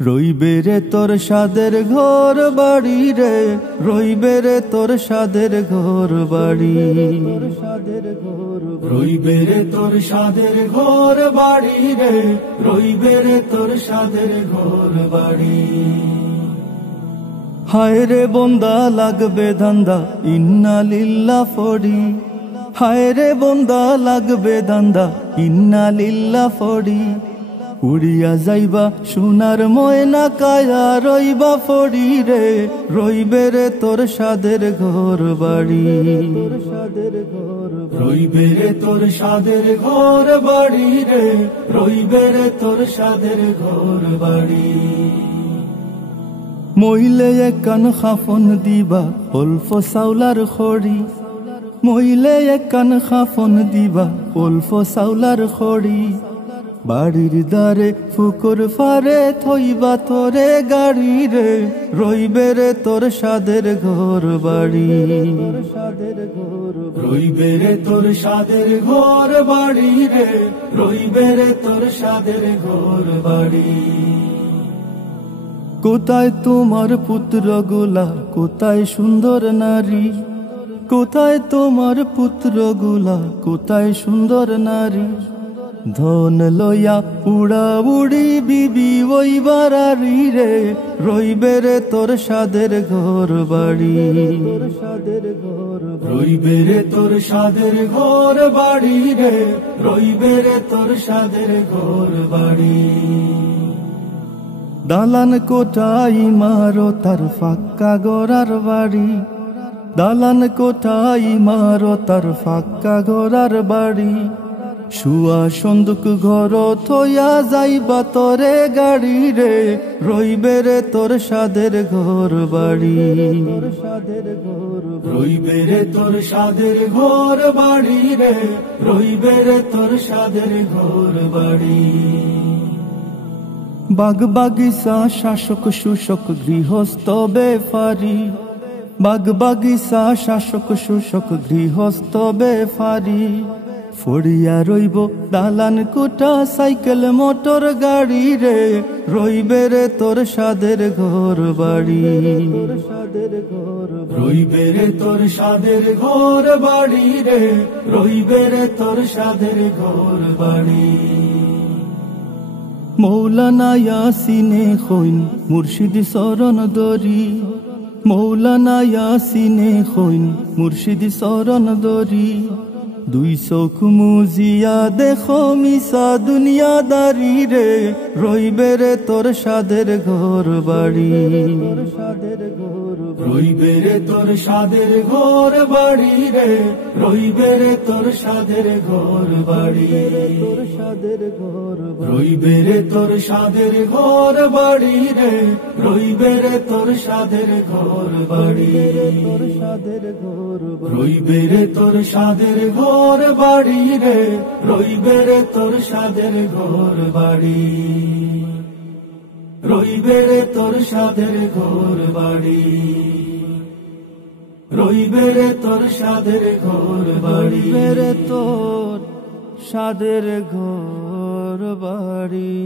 রইবে রে তোর সাদের ঘর বাড়ি রে, রইবে রে তোর সাদের ঘর বাড়ি, রইবে রে তোর সাদের ঘর বাড়ি রে, রইবে রে তোর সাদের ঘর বাড়ি। হায় রে বন্দা লাগবে ধান্দা ইন্না লিল্লাহ ফড়ি, হায় রে বন্দা লাগবে ধান্দা ইন্না লিল্লাহ ফড়ি। উড়িয়া যাইবা সোনার ময়না কায়া রইবা ফড়ি রে, রইবে রে তোর সাদের ঘর বাড়ি, রইবে রে তোর সাদের ঘর বাড়ি রে, রইবে রে তোর সাদের ঘর বাড়ি। মইলে একান খাফন দিবা অল্প চাউলার খড়ি, মইলে একান খাফন দিবা অল্প চাউলার খড়ি। বাড়ির দ্বারে ফুকুর ফারে থইবা তোরে গাড়ি রে, রইবে রে তোর সাদের ঘর বাড়ি, রইবে রে তোর সাদের ঘর বাড়ি রে, রইবে রে তোর সাদের ঘর বাড়ি। কোথায় তোমার পুত্রগুলা, কোথায় সুন্দর নারী, কোথায় তোমার পুত্রগুলা, কোথায় সুন্দর নারী। ধন লইয়া উড়া উড়ি বিবি ওই বাড়ি রে, রইবে রে তোর সাদের ঘর বাড়ি, রইবে রে তোর সাদের ঘর বাড়ি রে, রইবে রে তোর সাদের ঘর বাড়ি। দালান কোঠাই মারো তার ফাঁকা গড়ার বাড়ি, দালান কোঠাই মারো তার ফাঁকা গড়ার বাড়ি। শুয়া সন্দুক ঘর থইয়া যাইবা তোরে গাড়ি রে, রইবে রে তোর সাদের ঘর বাড়ি, রইবে রে তোর সাদের ঘর বাড়ি রে, রইবে রে তোর সাদের ঘর বাড়ি। বাগ বাগিচা শাসক শুষক গৃহস্থ বেফারি, বাগ বাগিচা শাসক শুষক গৃহস্থ বেফারি। ফড়িয়া রইব দালান কোঠা সাইকেল মোটর গাড়ি রে, রইবে রে তোর সাদের ঘর বাড়ি, রইবে রে তোর সাদের ঘর বাড়ি রে, রইবে রে তোর সাদের ঘর বাড়ি। মৌলানা ইয়াসিনে খৈন মুর্শিদ শরণ দরি, মৌলানা ইয়াসিনে খৈন মুর্শিদ শরণ দরি। দুই চোখ মুজিয়া দেখো মিশা দুনিয়াদারি রে, রইবে রে তোর সাদের ঘর বাড়ি, রইবে রে তোর সাদের ঘর বাড়ি রে, রইবে রে তোর সাদের ঘর বাড়ি, রইবে রে তোর সাদের ঘর বাড়ি রে, রইবে রে তোর সাদের ঘর বাড়ি, রইবে রে তোর সাদের ঘর বাড়ি রে, রইবে রে তোর সাদের ঘর বাড়ি, রইবে রে তোর সাদের ঘর বাড়ি, রইবে রে তোর সাদের ঘর বাড়ি, রইবে রে তোর সাদের ঘর বাড়ি।